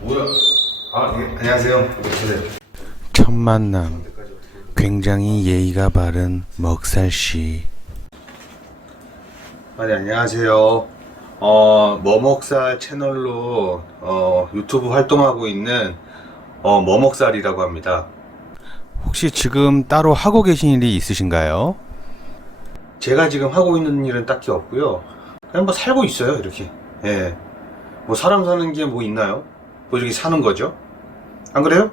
뭐야? 아, 네. 안녕하세요. 네. 첫 만남. 굉장히 예의가 바른 먹살씨. 아, 네, 안녕하세요. 어, 머먹살 채널로 어, 유튜브 활동하고 있는 어, 머먹살이라고 합니다. 혹시 지금 따로 하고 계신 일이 있으신가요? 제가 지금 하고 있는 일은 딱히 없고요. 그냥 뭐 살고 있어요, 이렇게. 예. 뭐 사람 사는 게 뭐 있나요? 뭐 이렇게 사는 거죠? 안 그래요?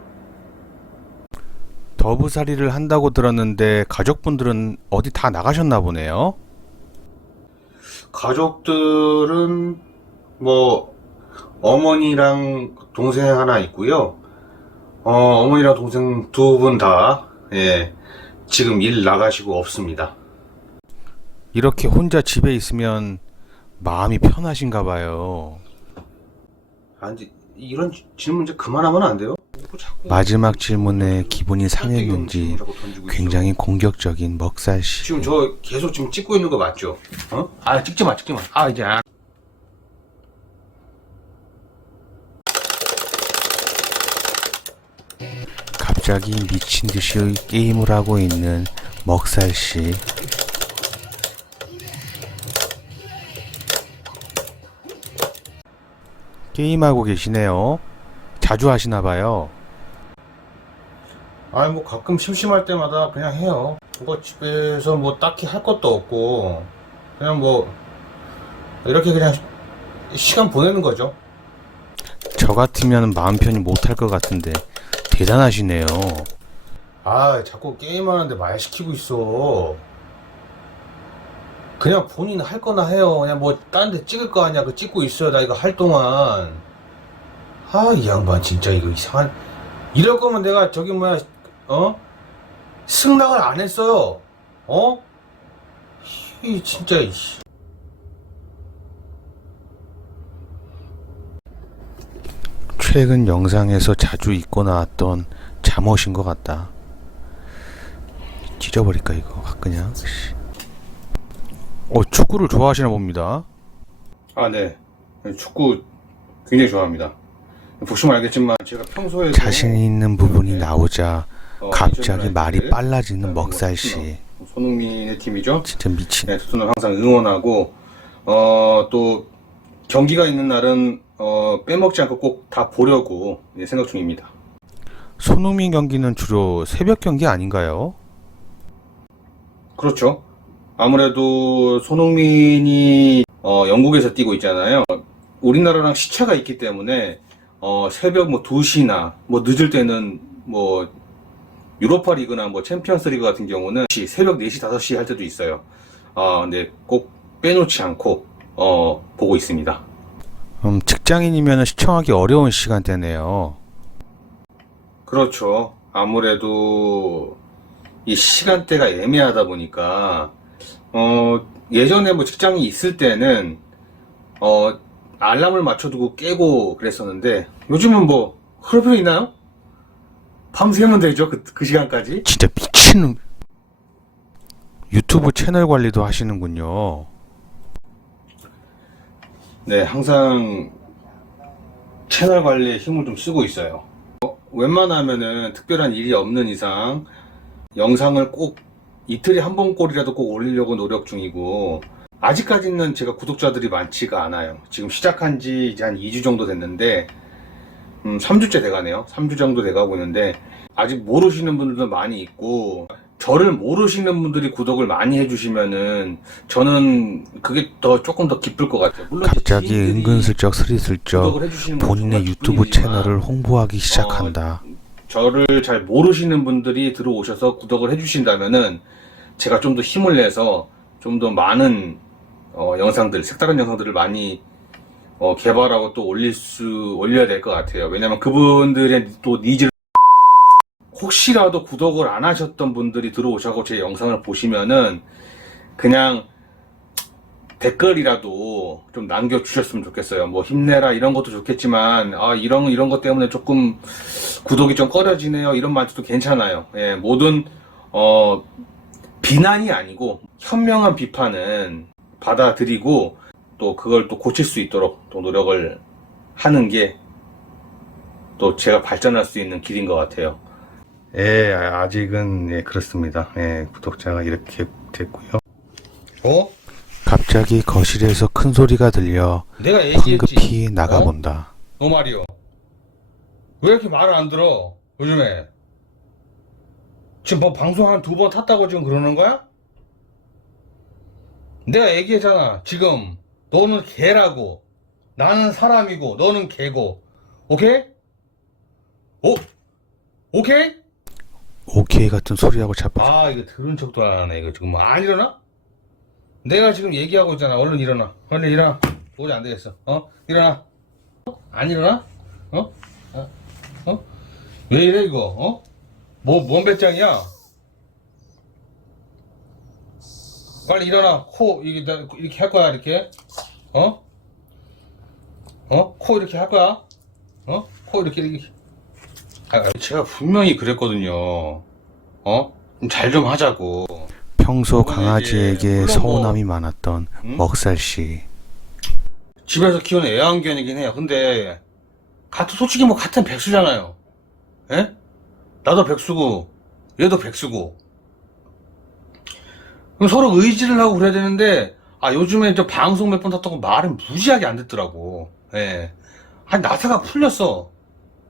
더부살이를 한다고 들었는데 가족분들은 어디 다 나가셨나 보네요. 가족들은 뭐 어머니랑 동생 하나 있고요. 어, 어머니랑 동생 두 분 다, 예, 지금 일 나가시고 없습니다. 이렇게 혼자 집에 있으면 마음이 편하신가 봐요. 아니, 이런 질문 이제 그만하면 안 돼요? 마지막 질문에 기분이 상했는지 던지고 있어. 굉장히 공격적인 먹살 씨. 지금 저 계속 지금 찍고 있는 거 맞죠? 어? 아, 찍지 마, 찍지 마. 아, 이제 안. 갑자기 미친 듯이 게임을 하고 있는 먹살 씨. 게임하고 계시네요. 자주 하시나 봐요. 아니, 뭐 가끔 심심할 때마다 그냥 해요. 뭐 집에서 뭐 딱히 할 것도 없고, 그냥 뭐, 이렇게 그냥 시간 보내는 거죠. 저 같으면 마음 편히 못 할 것 같은데 대단하시네요. 아, 자꾸 게임하는데 말 시키고 있어. 그냥 본인 할 거나 해요. 그냥 뭐, 딴데 찍을 거 아니야. 그 찍고 있어요. 나 이거 할 동안. 아, 이 양반 진짜 이거 이상한. 이럴 거면 내가 저기 뭐야, 어? 승낙을 안 했어요. 어? 이 진짜, 이씨. 최근 영상에서 자주 입고 나왔던 잠옷인 것 같다. 찢어버릴까 이거 확 그냥. 씨. 어 축구를 좋아하시나 봅니다. 아, 네. 축구 굉장히 좋아합니다. 보시면 알겠지만, 제가 평소에. 자신이 있는 부분이 나오자 어, 갑자기 말이 빨라지는 먹살 씨. 손흥민의 팀이죠. 진짜 미친. 네, 토트넘 항상 응원하고 어, 또 경기가 있는 날은 어, 빼먹지 않고 꼭 다 보려고 네, 생각 중입니다. 손흥민 경기는 주로 새벽 경기 아닌가요? 그렇죠. 아무래도 손흥민이 어, 영국에서 뛰고 있잖아요. 우리나라랑 시차가 있기 때문에 어, 새벽 뭐 2시나 뭐 늦을 때는 뭐 유로파 리그나 뭐 챔피언스 리그 같은 경우는 시- 새벽 4시, 5시 할 때도 있어요. 어, 근데 꼭 빼놓지 않고 어, 보고 있습니다. 음, 직장인이면 시청하기 어려운 시간대네요. 그렇죠. 아무래도 이 시간대가 애매하다 보니까 어 예전에 뭐 직장이 있을 때는 어 알람을 맞춰두고 깨고 그랬었는데 요즘은 뭐 필요 있나요? 밤새면 되죠 그, 그 시간까지 진짜 미친 유튜브 채널 관리도 하시는군요. 네 항상 채널 관리에 힘을 좀 쓰고 있어요 어, 웬만하면은 특별한 일이 없는 이상 영상을 꼭 이틀에 한 번 꼴이라도 꼭 올리려고 노력 중이고 아직까지는 제가 구독자들이 많지가 않아요. 지금 시작한 지 이제 한 2주 정도 됐는데 음, 3주째 돼가네요. 3주 정도 돼가고 있는데 아직 모르시는 분들도 많이 있고 저를 모르시는 분들이 구독을 많이 해주시면은 저는 그게 더 조금 더 기쁠 것 같아요. 갑자기 은근슬쩍 스리슬쩍 본인의 유튜브 채널을 홍보하기 시작한다. 저를 잘 모르시는 분들이 들어오셔서 구독을 해주신다면은 제가 좀 더 힘을 내서 좀 더 많은 어, 영상들, 색다른 영상들을 많이 어, 개발하고 또 올릴 수, 올려야 될 것 같아요. 왜냐면 그분들의 또 니즈를 혹시라도 구독을 안 하셨던 분들이 들어오셔서 제 영상을 보시면은 그냥 댓글이라도 좀 남겨주셨으면 좋겠어요. 뭐 힘내라 이런 것도 좋겠지만 아 이런 이런 것 때문에 조금 구독이 좀 꺼려지네요. 이런 말도 괜찮아요. 예, 모든 어 비난이 아니고 현명한 비판은 받아들이고 또 그걸 또 고칠 수 있도록 또 노력을 하는 게 또 제가 발전할 수 있는 길인 것 같아요. 예, 아직은 예, 그렇습니다. 예, 구독자가 이렇게 됐고요. 어? 갑자기 거실에서 큰 소리가 들려 내가 황급히 나가본다. 너 말이요. 왜 이렇게 말을 안 들어? 요즘에. 지금 뭐 방송 한 두 번 탔다고 지금 그러는 거야? 내가 얘기했잖아. 지금 너는 개라고. 나는 사람이고 너는 개고. 오케이? 오? 오케이? 오케이 같은 소리하고 자빠. 아 이거 들은 척도 안 하네. 이거 지금 안 일어나? 내가 지금 얘기하고 있잖아. 얼른 일어나. 얼른 일어나. 도저히 안 되겠어. 어? 일어나. 어? 안 일어나? 어? 어? 어? 왜 이래 이거? 어? 뭐, 뭔 배짱이야? 빨리 일어나. 코, 이렇게 할 거야, 이렇게. 어? 어? 코 이렇게 할 거야? 어? 코 이렇게, 이렇게. 아, 제가 분명히 그랬거든요. 어? 잘좀 하자고. 평소 강아지에게 뭐- 서운함이 많았던 응? 먹살 씨. 집에서 키우는 애완견이긴 해요. 근데 같은 솔직히 뭐 같은 백수잖아요. 예? 나도 백수고 얘도 백수고. 그럼 서로 의지를 하고 그래야 되는데 아 요즘에 저 방송 몇 번 탔다고 말은 무지하게 안 듣더라고. 예. 아니 나사가 풀렸어.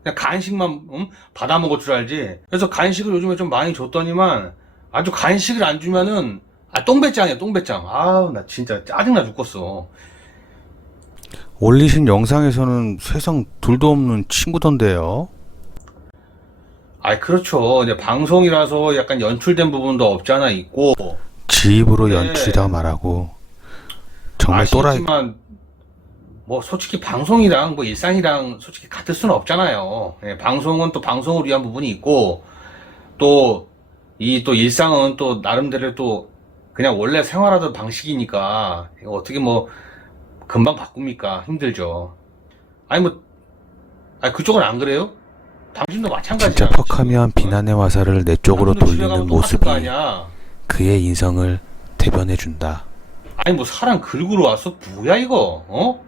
그냥 간식만 음? 받아 먹을 줄 알지. 그래서 간식을 요즘에 좀 많이 줬더니만 아주 간식을 안 주면은 아 똥배짱이야 똥배짱. 아우 나 진짜 짜증나 죽겠어. 올리신 영상에서는 세상 둘도 없는 친구던데요. 아, 그렇죠. 이제 방송이라서 약간 연출된 부분도 없잖아 있고. 지 입으로 네. 연출이라 말하고 정말 또라이. 아시겠지만 뭐 솔직히 방송이랑 뭐 일상이랑 솔직히 같을 수는 없잖아요. 예, 방송은 또 방송을 위한 부분이 있고 또 이 또 일상은 또 나름대로 또 그냥 원래 생활하던 방식이니까 이거 어떻게 뭐 금방 바꿉니까? 힘들죠. 아니 뭐 아니 그쪽은 안 그래요? 당신도 마찬가지야. 진짜 퍽하면 비난의 화살을 내 쪽으로 돌리는 모습이. 그의 인성을 대변해 준다. 아니 뭐 사람 긁으러 왔어? 뭐야 이거? 어?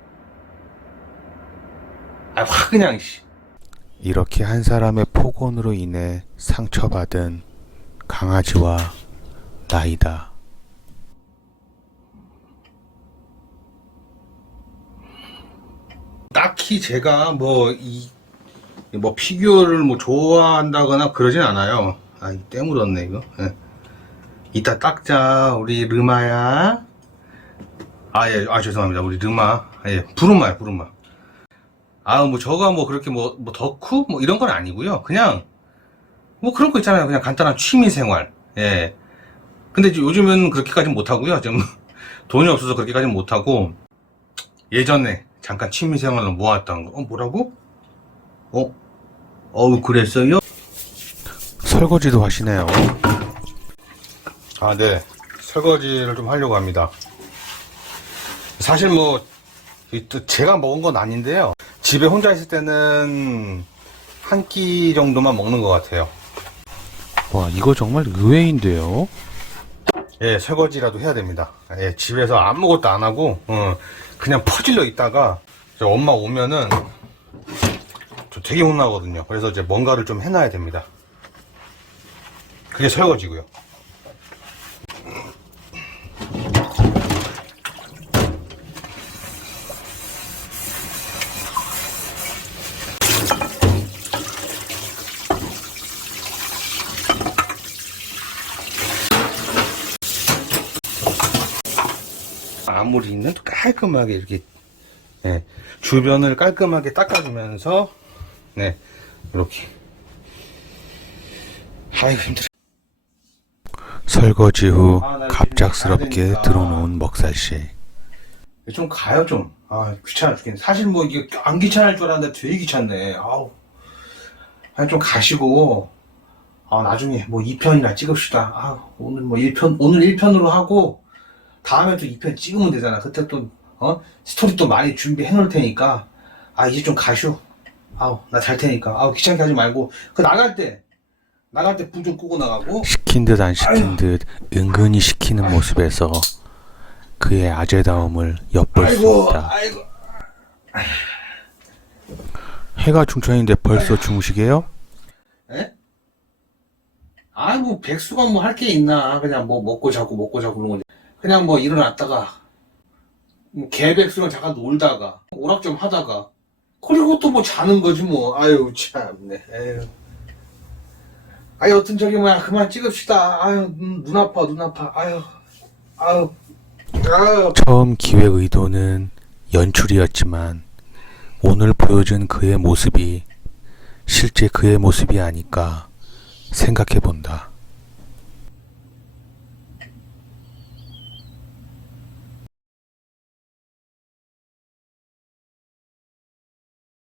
아확 그냥 씨. 이렇게 한 사람의 폭언으로 인해 상처받은 강아지와 나이다. 딱히 제가 뭐 이 뭐 피규어를 뭐 좋아한다거나 그러진 않아요. 아, 때 묻었네 이거. 예. 이따 닦자 우리 르마야. 아 예, 아 죄송합니다 우리 르마. 예, 부르마요 부르마. 아 뭐 저가 뭐 그렇게 뭐 뭐 덕후 뭐 이런 건 아니고요. 그냥 뭐 그런 거 있잖아요. 그냥 간단한 취미 생활. 예. 근데 이제 요즘은 그렇게까지 못 하고요. 좀 돈이 없어서 그렇게까지 못 하고 예전에 잠깐 취미 생활로 모았던 거. 어 뭐라고? 어? 어우 그랬어요? 설거지도 하시네요. 아, 네. 설거지를 좀 하려고 합니다. 사실 뭐, 제가 먹은 건 아닌데요. 집에 혼자 있을 때는 한 끼 정도만 먹는 것 같아요. 와, 이거 정말 의외인데요. 예, 설거지라도 해야 됩니다. 예, 집에서 아무것도 안 하고, 어, 그냥 퍼질러 있다가, 엄마 오면은, 저 되게 혼나거든요. 그래서 이제 뭔가를 좀 해놔야 됩니다. 그게 설거지고요. 또 깔끔하게 이렇게 예, 주변을 깔끔하게 닦아주면서 네 이렇게. 아이고 힘들어. 설거지 후 아, 갑작스럽게. 들어놓은 먹살 씨. 좀 가요 좀 아 귀찮아 죽겠네. 사실 뭐 이게 안 귀찮을 줄 알았는데 되게 귀찮네. 아우. 아니 좀 가시고. 아 나중에 뭐 2편이나 찍읍시다. 아 오늘 뭐 1편 오늘 1편으로 하고 다음에 또 2편 찍으면 되잖아. 그때 또 어? 스토리 또 많이 준비해 놓을 테니까. 아 이제 좀 가쇼 아우 나 잘 테니까. 아우 귀찮게 하지 말고. 그 나갈 때 나갈 때 불 좀 끄고 나가고. 시킨 듯 안 시킨 듯 은근히 시키는 모습에서 그의 아재다움을 엿볼 수 아이고 있다. 아이고. 해가 중천인데 벌써 주무시게요? 에? 아이 뭐 백수가 뭐 할 게 있나. 그냥 뭐 먹고 자고 먹고 자고 그런 건데 그냥 뭐 일어났다가 뭐 개백수랑 잠깐 놀다가 오락 좀 하다가 그리고 또 뭐 자는 거지 뭐. 아유 참네. 에휴. 아유 여튼 저기 뭐야 그만 찍읍시다. 아유 눈, 눈 아파 눈 아파. 아유 아유 아유. 처음 기획 의도는 연출이었지만 오늘 보여준 그의 모습이 실제 그의 모습이 아닐까 생각해 본다.